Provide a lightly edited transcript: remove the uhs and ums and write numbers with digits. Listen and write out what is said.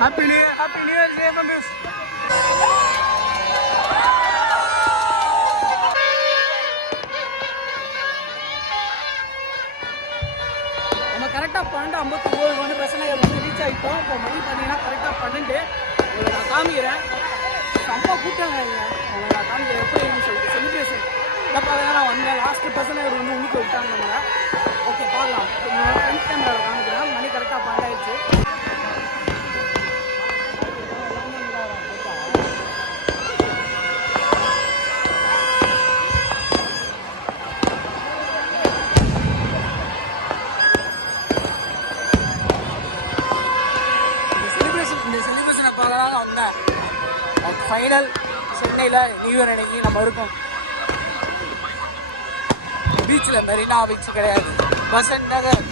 Happy New Year, JMMS. நம்ம கரெக்டாக 12:59 வந்து பிரச்சனை ரீச் ஆகிட்டோம். இப்போ மணி பார்த்தீங்கன்னா கரெக்டாக 12. உங்களை நான் காமிக்கிறேன். ரொம்ப கூட்டாங்க உங்களை நான் காமிக்கிறேன் எப்படி சொல்லிட்டு செலிப்ரேஷன் எப்போ நான் வந்தேன். லாஸ்ட்டு பிரச்சனை வந்து உனக்கு விட்டாங்க நம்மளை. ஓகே பார்க்கலாம். ஃப்ரெண்ட் கேமராவில் காமிக்கிறேன். மணி கரெக்டாக 12 ஆயிடுச்சு. இந்த செலிப்ரேஷனை பார்க்க தான் வந்தேன். ஃபைனல் சென்னையில் நியூ இயர் அன்னைக்கு நம்ம இருக்கோம். பீச்சில் மெரினா பீச் கிடையாது, பசன்ட் நகர்.